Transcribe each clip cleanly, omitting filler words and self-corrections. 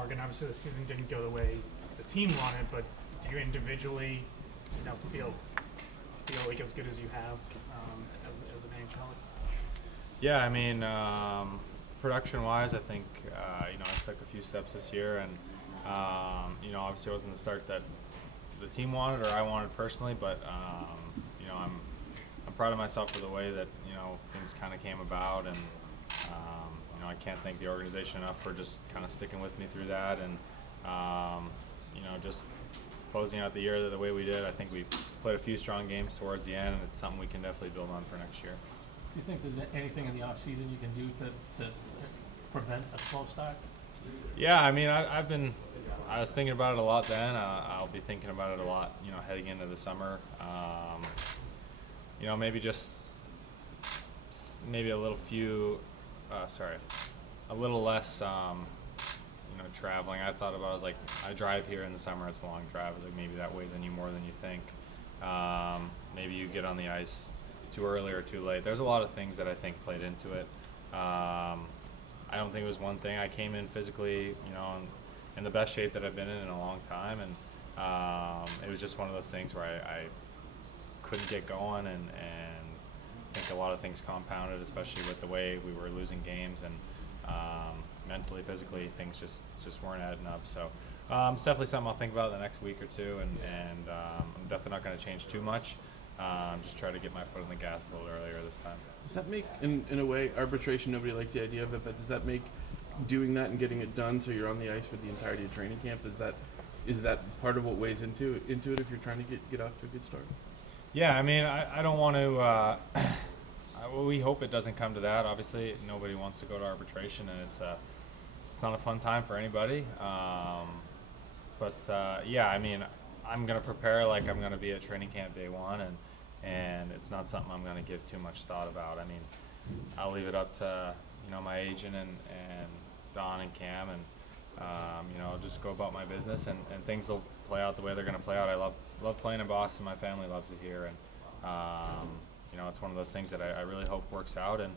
Morgan, obviously the season didn't go the way the team wanted, but do you individually, feel like as good as you have as an NHL? Yeah, I mean, production-wise, I think I took a few steps this year, and obviously it wasn't the start that the team wanted or I wanted personally, but I'm proud of myself for the way that things kind of came about, and I can't thank the organization enough for just kind of sticking with me through that, and just closing out the year the way we did. I think we played a few strong games towards the end, and it's something we can definitely build on for next year. Do you think there's anything in the off season you can do to prevent a slow start? Yeah, I mean, I was thinking about it a lot then. I'll be thinking about it a lot, heading into the summer. Maybe a little less, traveling. I thought about it, I was like, I drive here in the summer, it's a long drive. I was like, maybe that weighs on you more than you think. Maybe you get on the ice too early or too late. There's a lot of things that I think played into it. I don't think it was one thing. I came in physically, in the best shape that I've been in a long time, and it was just one of those things where I couldn't get going, and I think a lot of things compounded, especially with the way we were losing games, and mentally, physically, things just weren't adding up. So it's definitely something I'll think about the next week or two, and I'm definitely not going to change too much. Just try to get my foot on the gas a little earlier this time. Does that make, in a way, arbitration, nobody likes the idea of it, but does that make doing that and getting it done so you're on the ice for the entirety of training camp, is that part of what weighs into it if you're trying to get off to a good start? Yeah, I mean, I don't want to we hope it doesn't come to that. Obviously, nobody wants to go to arbitration, and it's not a fun time for anybody. Yeah, I mean, I'm going to prepare like I'm going to be at training camp day one, and it's not something I'm going to give too much thought about. I mean, I'll leave it up to my agent and Don and Cam, and just go about my business, and things will play out the way they're going to play out. I love playing in Boston. My family loves it here, and it's one of those things that I really hope works out, and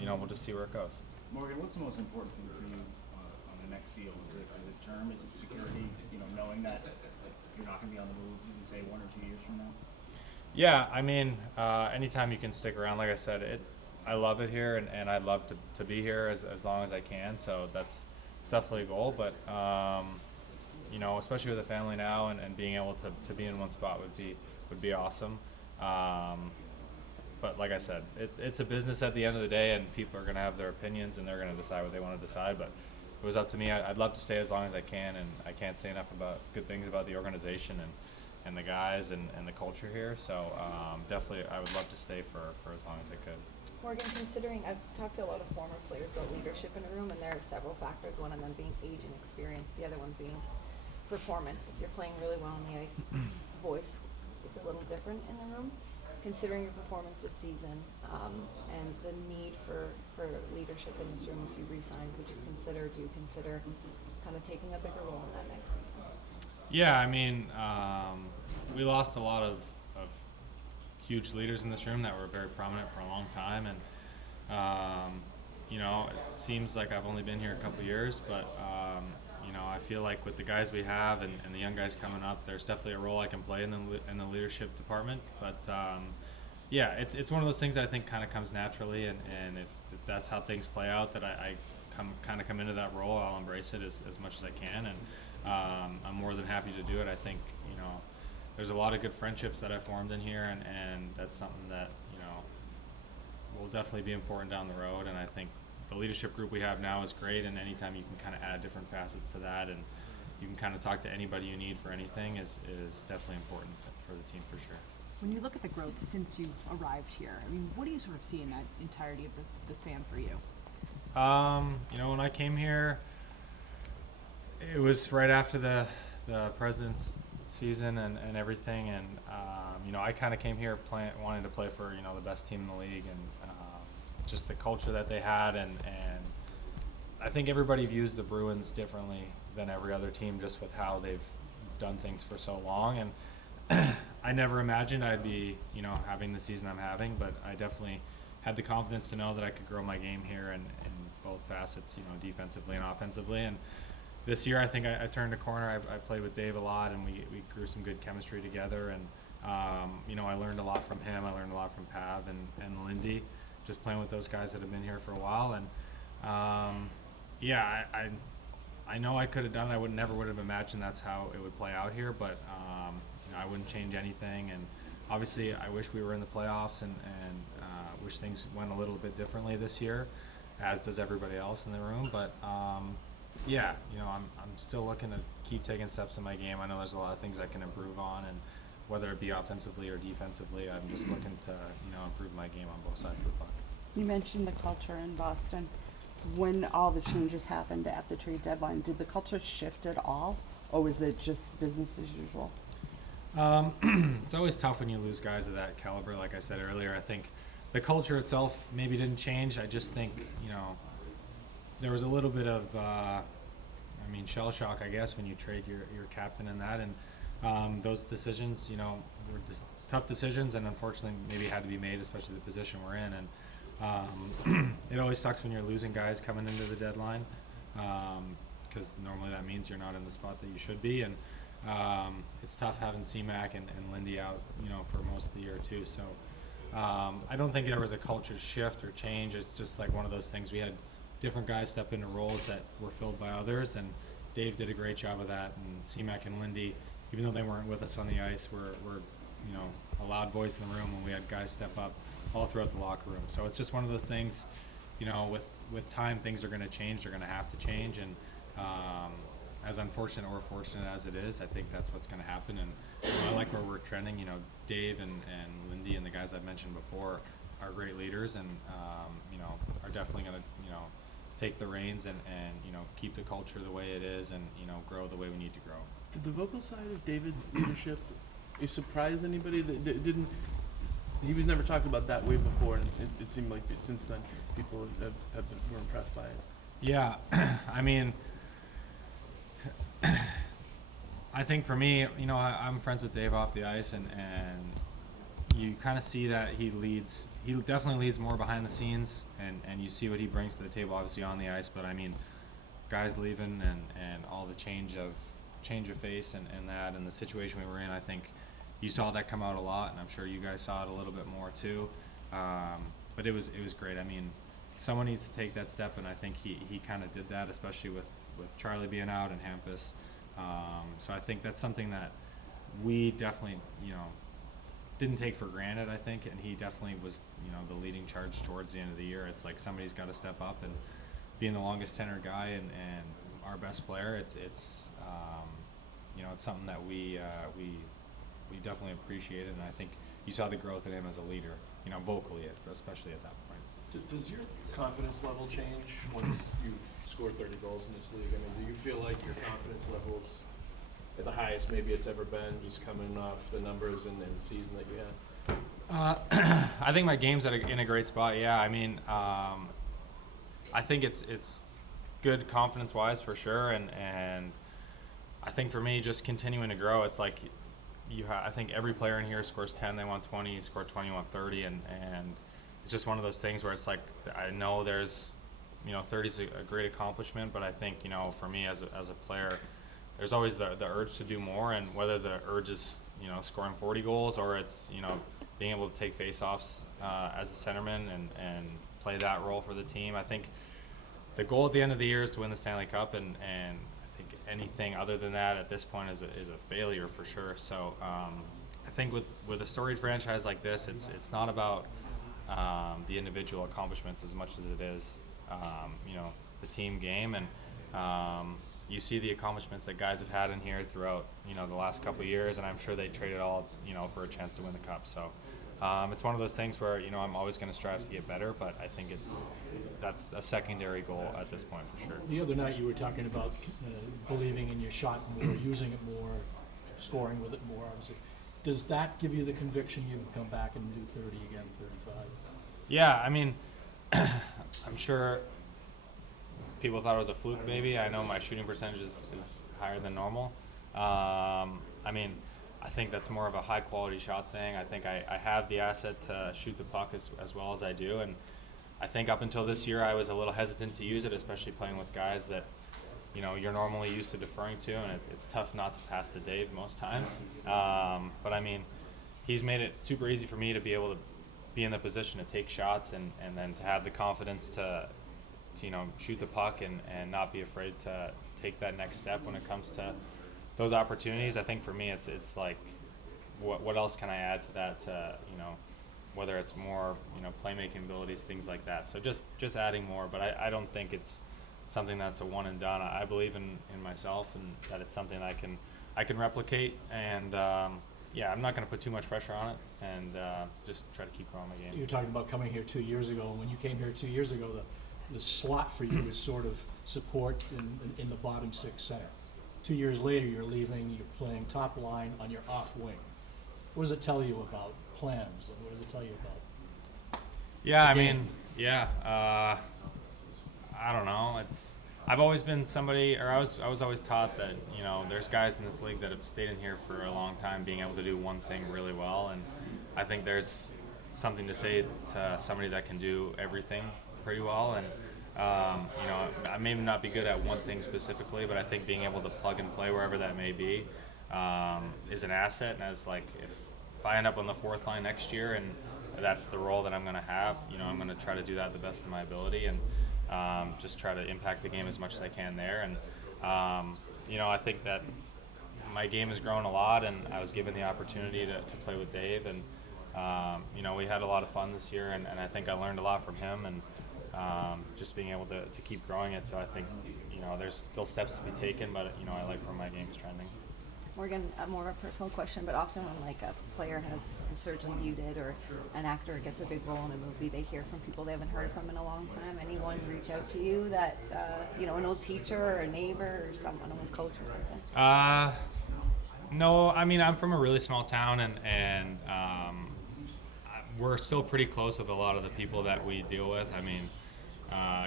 we'll just see where it goes. Morgan, what's the most important thing for you on the next deal? Is it term? Is it security? Knowing that you're not going to be on the move, you can say 1 or 2 years from now. Yeah, I mean, anytime you can stick around, like I said, I love it here, and I'd love to be here as long as I can. So that's definitely a goal. But especially with a family now, and being able to be in one spot would be awesome. But like I said, it's a business at the end of the day, and people are going to have their opinions, and they're going to decide what they want to decide. But if it was up to me, I'd love to stay as long as I can, and I can't say enough about good things about the organization and the guys and the culture here. So definitely, I would love to stay for as long as I could. Morgan, considering I've talked to a lot of former players about leadership in a room, and there are several factors, one of them being age and experience, the other one being performance. If you're playing really well on the ice, voice is a little different in the room. Considering your performance this season and the need for leadership in this room, if you re-sign, do you consider kind of taking a bigger role in that next season? Yeah, I mean, we lost a lot of huge leaders in this room that were very prominent for a long time, and it seems like I've only been here a couple years, but I feel like with the guys we have and the young guys coming up, there's definitely a role I can play in the leadership department. But yeah, it's one of those things that I think kind of comes naturally, and if that's how things play out, that I come into that role, I'll embrace it as much as I can, and I'm more than happy to do it. I think there's a lot of good friendships that I formed in here, and that's something that will definitely be important down the road. And I think the leadership group we have now is great, and anytime you can kind of add different facets to that, and you can kind of talk to anybody you need for anything is definitely important for the team for sure. When you look at the growth since you arrived here, I mean, what do you sort of see in that entirety of the span for you? When I came here, it was right after the President's season and everything, and I kind of came here wanting to play for the best team in the league, and just the culture that they had, and I think everybody views the Bruins differently than every other team, just with how they've done things for so long. And I never imagined I'd be having the season I'm having, but I definitely had the confidence to know that I could grow my game here in both facets, defensively and offensively. And this year I think I turned a corner. I played with Dave a lot, and we grew some good chemistry together. And I learned a lot from him. I learned a lot from Pav and Lindy, just playing with those guys that have been here for a while. And I know I could have done it. I never would have imagined that's how it would play out here, but I wouldn't change anything. And obviously, I wish we were in the playoffs, and wish things went a little bit differently this year, as does everybody else in the room. But I'm still looking to keep taking steps in my game. I know there's a lot of things I can improve on, and whether it be offensively or defensively, I'm just looking to improve my game on both sides of the puck. You mentioned the culture in Boston. When all the changes happened at the trade deadline, did the culture shift at all, or was it just business as usual? It's always tough when you lose guys of that caliber. Like I said earlier, I think the culture itself maybe didn't change. I just think, there was a little bit of, shell shock, I guess, when you trade your captain and that. And those decisions, were just tough decisions, and unfortunately maybe had to be made, especially the position we're in. And it always sucks when you're losing guys coming into the deadline, because normally that means you're not in the spot that you should be. And it's tough having C-Mac and Lindy out, for most of the year too. So I don't think there was a culture shift or change. It's just like one of those things. We had different guys step into roles that were filled by others, and Dave did a great job of that. And C-Mac and Lindy, even though they weren't with us on the ice, were a loud voice in the room when we had guys step up all throughout the locker room. So it's just one of those things, with time, things are going to change. They're going to have to change. And as unfortunate or fortunate as it is, I think that's what's going to happen. And I like where we're trending. Dave and Lindy and the guys I've mentioned before are great leaders, and are definitely going to take the reins and keep the culture the way it is, and grow the way we need to grow. Did the vocal side of David's leadership surprise anybody? That didn't. He was never talked about that way before, and it seemed like since then people were impressed by it. Yeah, I think for me, I'm friends with Dave off the ice, and you kind of see that he leads. He definitely leads more behind the scenes, and you see what he brings to the table, obviously on the ice. But guys leaving and all the change of face and that, and the situation we were in, I think you saw that come out a lot, and I'm sure you guys saw it a little bit more too. But it was great. Someone needs to take that step, and I think he kind of did that, especially with Charlie being out and Hampus. So I think that's something that we definitely, didn't take for granted, I think, and he definitely was, the leading charge towards the end of the year. It's like somebody's got to step up, and being the longest tenured guy and our best player, it's something that we definitely appreciated, and I think you saw the growth in him as a leader, vocally, especially at that point. Does your confidence level change once you've scored 30 goals in this league? Do you feel like your confidence level's at the highest maybe it's ever been, just coming off the numbers and the season that you had? I think my game's in a great spot. Yeah, I think it's good confidence-wise for sure, and I think for me, just continuing to grow, it's like I think every player in here scores 10, they want 20, score 20, you want 30, and it's just one of those things where it's like I know there's 30 is a great accomplishment, but I think for me as a player, there's always the urge to do more, and whether the urge is scoring 40 goals or it's being able to take faceoffs as a centerman and play that role for the team. I think the goal at the end of the year is to win the Stanley Cup, and I think anything other than that at this point is a failure for sure. So I think with a storied franchise like this, it's not about the individual accomplishments as much as it is the team game, and you see the accomplishments that guys have had in here throughout the last couple of years, and I'm sure they traded all for a chance to win the cup. So it's one of those things where I'm always going to strive to get better, but I think that's a secondary goal at this point for sure. The other night you were talking about believing in your shot more, using it more, scoring with it more, obviously. Does that give you the conviction you can come back and do 30 again, 35? Yeah, I'm sure people thought it was a fluke maybe. I know my shooting percentage is higher than normal. I think that's more of a high quality shot thing. I think I have the asset to shoot the puck as well as I do, and I think up until this year I was a little hesitant to use it, especially playing with guys that you know, you're normally used to deferring to, and it's tough not to pass to Dave most times. But I mean, he's made it super easy for me to be able to be in the position to take shots and then to have the confidence to you know, shoot the puck and not be afraid to take that next step when it comes to those opportunities. I think for me, it's like, what else can I add to that, to, you know, whether it's more, you know, playmaking abilities, things like that. So just adding more, but I don't think it's something that's a one and done. I believe in myself, and that it's something I can replicate, and yeah, I'm not going to put too much pressure on it, and just try to keep growing my game. You're talking about coming here 2 years ago, and when you came here 2 years ago, the slot for you was sort of support in the bottom six center. 2 years later, you're leaving, you're playing top line on your off wing. What does it tell you about plans, and what does it tell you about? Yeah, I game? mean, yeah, I don't know. I've always been somebody, or I was always taught that, you know, there's guys in this league that have stayed in here for a long time being able to do one thing really well, and I think there's something to say to somebody that can do everything pretty well. And you know, I may not be good at one thing specifically, but I think being able to plug and play wherever that may be is an asset. And as like, if I end up on the fourth line next year and that's the role that I'm going to have, you know, I'm going to try to do that the best of my ability, and just try to impact the game as much as I can there. And you know, I think that my game has grown a lot, and I was given the opportunity to play with Dave, and you know, we had a lot of fun this year, and I think I learned a lot from him, and just being able to keep growing it. So I think, you know, there's still steps to be taken, but, you know, I like where my game's trending. Morgan, more of a personal question, but often when like a player has the surgeon you did, or an actor gets a big role in a movie, they hear from people they haven't heard from in a long time. Anyone reach out to you that, you know, an old teacher or a neighbor or someone, an old coach or something? No, I mean, I'm from a really small town, and we're still pretty close with a lot of the people that we deal with. I mean,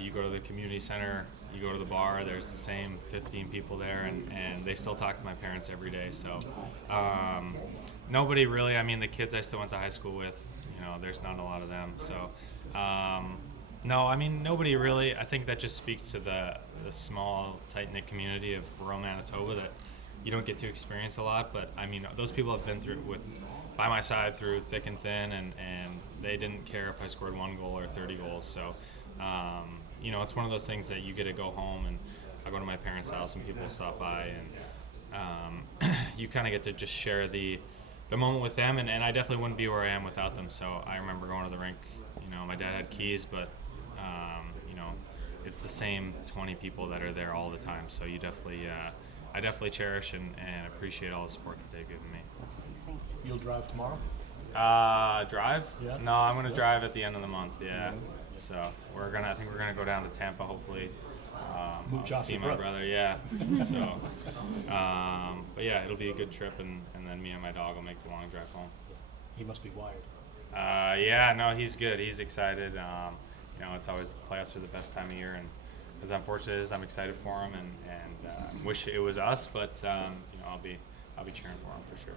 you go to the community center, you go to the bar, there's the same 15 people there, and they still talk to my parents every day. So nobody really, I mean, the kids I still went to high school with, you know, there's not a lot of them. So no, I mean, nobody really. I think that just speaks to the small, tight-knit community of rural Manitoba that you don't get to experience a lot. But I mean, those people have been through by my side through thick and thin, and they didn't care if I scored 1 goal or 30 goals. So you know, it's one of those things that you get to go home, and I go to my parents' house and people stop by, and you kind of get to just share the moment with them, and I definitely wouldn't be where I am without them. So I remember going to the rink, you know, my dad had keys, but you know, it's the same 20 people that are there all the time. So you definitely, I definitely cherish and appreciate all the support that they've given me. You'll drive tomorrow? Drive? Yeah. No, I'm gonna drive at the end of the month. Yeah. So I think we're gonna go down to Tampa, hopefully. Mooch I'll off see your my brother. brother. Yeah. So, but yeah, it'll be a good trip, and then me and my dog will make the long drive home. He must be wired. Yeah, no, he's good. He's excited. You know, it's always, the playoffs are the best time of year, and as unfortunate as I'm excited for him, and wish it was us, but you know, I'll be cheering for him for sure.